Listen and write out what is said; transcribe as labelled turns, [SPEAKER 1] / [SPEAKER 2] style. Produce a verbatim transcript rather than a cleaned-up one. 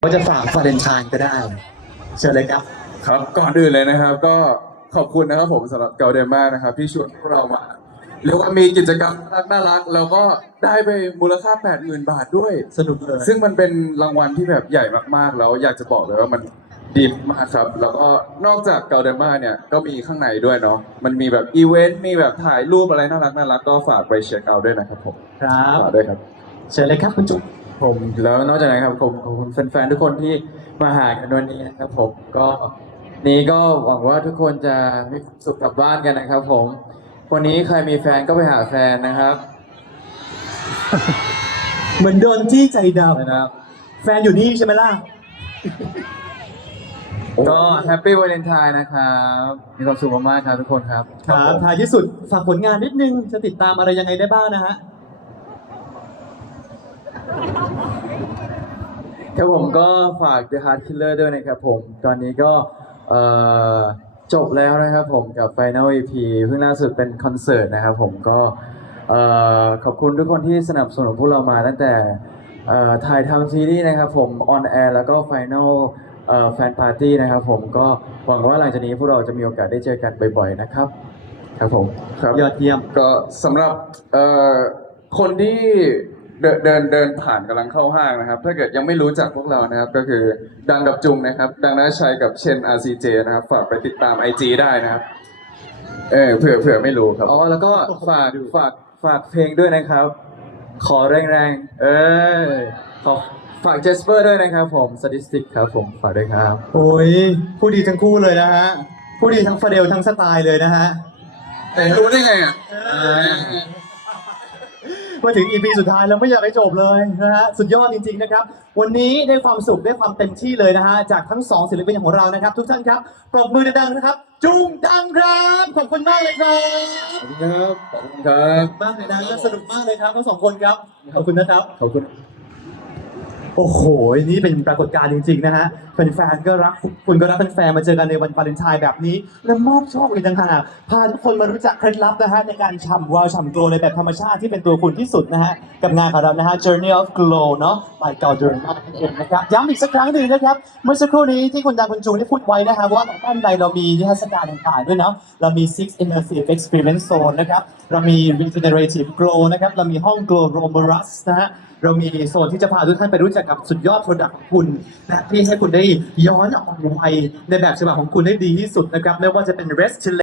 [SPEAKER 1] ก็จะฝากวาเลนไทน์ก็ได้เชิญเลยครับ
[SPEAKER 2] ครับก่อนอื่นเลยนะครับก็ขอบคุณนะครับผมสำหรับเกาเดม่านะครับที่ชวนพวกเรามาเรียกว่ามีกิจกรรมน่ารักๆแล้วก็ได้ไปมูลค่า แปดหมื่น บาทด้วย
[SPEAKER 1] สนุกเลย
[SPEAKER 2] ซึ่งมันเป็นรางวัลที่แบบใหญ่มากๆแล้วอยากจะบอกเลยว่ามันดีมากครับแล้วก็นอกจากเกาเดม่าเนี่ยก็มีข้างในด้วยเนาะมันมีแบบอีเวนต์มีแบบถ่ายรูปอะไรน่ารักน่ารักก็ฝากไปเช็คเอาท์ด้วยนะครับผม
[SPEAKER 1] ครับ
[SPEAKER 2] ฝากด้วยครับ
[SPEAKER 1] เชิญเลยครับคุณจุ๊บ
[SPEAKER 3] ผมแล้วนอกจากนั้นครับผมขอบคุณแฟนๆทุกคนที่มาหากันวันนี้นะครับผมก็นี้ก็หวังว่าทุกคนจะมีความสุขกลับบ้านกันนะครับผมวันนี้ใครมีแฟนก็ไปหาแฟนนะครับ
[SPEAKER 1] เหมือนโดนจี้ใจด
[SPEAKER 3] นะครับ
[SPEAKER 1] ำแฟนอยู่นี่ใช่ไหมล่ะ
[SPEAKER 3] ก็แฮปปี้วาเลนไทน์นะครับมีความสุขมากๆครับทุกคนครับ
[SPEAKER 1] ครับท้ายที่สุดฝากผลงานนิดนึงจะติดตามอะไรยังไงได้บ้างนะฮะ
[SPEAKER 3] ครับผมก็ฝาก The Heart Killer ด้วยนะครับผมตอนนี้ก็เอ่อจบแล้วนะครับผมกับ Final อี พี เพิ่งล่าสุดเป็นคอนเสิร์ตนะครับผมก็เอ่อขอบคุณทุกคนที่สนับสนุนพวกเรามาตั้งแต่เอ่อถ่ายทำซีรีส์นะครับผม On Air แล้วก็ Final เอ่อแฟนปาร์ตี้นะครับผมก็หวังว่าหลังจากนี้พวกเราจะมีโอกาสได้เจอกันบ่อยๆนะครับครับผม
[SPEAKER 2] ครับ
[SPEAKER 1] ยอดเยี่ยม
[SPEAKER 2] ก็สำหรับเอ่อคนที่เดินเดินเดินผ่านกำลังเข้าห้างนะครับถ้าเกิดยังไม่รู้จักพวกเรานะครับก็คือดังกับจุงนะครับดังนัชชัยกับเชน อาร์ ซี เจ นะครับฝากไปติดตาม ไอ จี ได้นะครับเออเผื่อเผื่อไม่รู้ครับ
[SPEAKER 3] อ๋อแล้วก็ฝากฝากฝากเพลงด้วยนะครับ ขอแรงๆเออขอฝากเจสเปอร์ด้วยนะครับผมสถิติครับผมฝากด้วยครับ
[SPEAKER 1] โอ้ยผู้ดีทั้งคู่เลยนะฮะผู้ดีทั้งฟาเดลทั้งสไตล์เลยนะฮะ
[SPEAKER 2] แต่รู้ได้ไงอ่ะ
[SPEAKER 1] มาถึง อี พี สุดท้ายแล้วไม่อยากให้จบเลยนะฮะสุดยอดจริงๆนะครับวันนี้ได้ความสุขได้ความเต็มที่เลยนะฮะจากทั้งสองศิลปินของเรานะครับ ทุกท่านครับปรบมือดังๆนะครับ จุงดังครับขอบคุณมากเลยครับ
[SPEAKER 2] ขอบคุณครับขอบคุณครับ
[SPEAKER 1] มากเลยนะสนุกมากเลยครับทั้งสองคนครับขอบคุณนะครับ
[SPEAKER 2] ขอบคุณ
[SPEAKER 1] โอ้โห นี่เป็นปรากฏการณ์จริงๆนะฮะแฟนๆก็รักคุณก็รักแฟนๆมาเจอกันในวันวาเลนไทน์แบบนี้ และมอบโชคอีกต่างหากพาทุกคนมารู้จักเคล็ดลับนะฮะในการฉ่ำวาวฉ่ำโกลในแบบธรรมชาติที่เป็นตัวคุณที่สุดนะฮะกับงานของเรานะฮะ Journey of Glow เนาะ by Galderma นั่นเองนะครับย้ำอีกสักครั้งหนึ่งนะครับเมื่อสักครู่นี้ที่คุณดังคุณจูนได้พูดไว้นะฮะว่าด้านในเรามีนิทรรศการต่างๆด้วยเนาะเรามี six immersive experience zone นะครับเรามี regenerative glow นะครับเรามีห้อง glow romerus นะฮะเรามีโซนที่จะพาทุกท่านไปรู้จักกับสุดยอดโปรดักต์ของคุณและที่ให้คุณได้ย้อนอ่อนวัยในแบบฉบับของคุณได้ดีที่สุดนะครับไม่ว่าจะเป็น rest